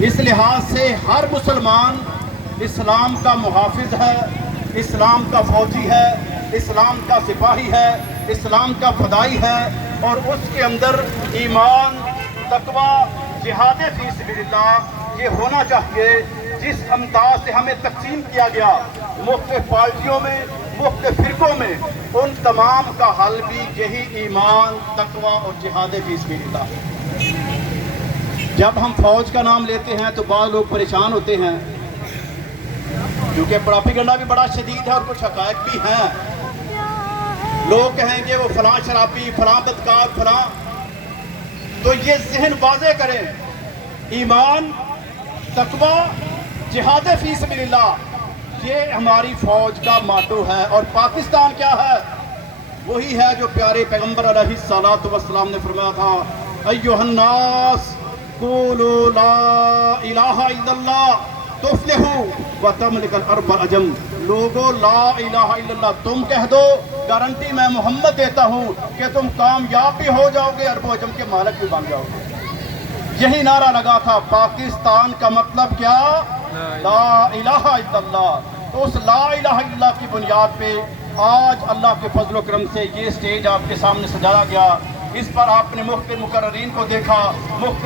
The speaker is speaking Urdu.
اس لحاظ سے ہر مسلمان اسلام کا محافظ ہے، اسلام کا فوجی ہے، اسلام کا سپاہی ہے، اسلام کا فدائی ہے، اور اس کے اندر ایمان، تقوی، جہاد فی سبیل اللہ یہ ہونا چاہیے۔ جس انداز سے ہمیں تقسیم کیا گیا مختلف پارٹیوں میں، مختلف فرقوں میں، ان تمام کا حل بھی یہی ایمان، تقوی اور جہاد فی سبیل اللہ ہے۔ جب ہم فوج کا نام لیتے ہیں تو بعض لوگ پریشان ہوتے ہیں، کیونکہ پروپیگنڈا بھی بڑا شدید ہے اور کچھ حقائق بھی ہیں۔ لوگ کہیں گے وہ فلاں شرابی، فلاں بدکار، فلاں، تو یہ ذہن واضح کریں، ایمان، تقوی، جہاد فی سبیل اللہ یہ ہماری فوج کا ماٹو ہے۔ اور پاکستان کیا ہے؟ وہی ہے جو پیارے پیغمبر علیہ الصلوۃ والسلام نے فرمایا تھا، ایھا الناس قولوا لا الہ الا اللہ تفلحوا وتملک الارض والعجم۔ لوگو لا الہ الا اللہ تم کہہ دو، گارنٹی میں محمد دیتا ہوں کہ تم کامیاب بھی ہو جاؤ گے، عرب و عجم کے مالک بھی بن جاؤ گے۔ یہی نعرہ لگا تھا۔ پاکستان کا مطلب کیا؟ لا الہ الا اللہ۔ تو اس لا الہ الا اللہ کی بنیاد پہ آج اللہ کے فضل و کرم سے یہ اسٹیج آپ کے سامنے سجایا گیا۔ اس پر آپ نے مختلف مقررین کو دیکھا، مختلف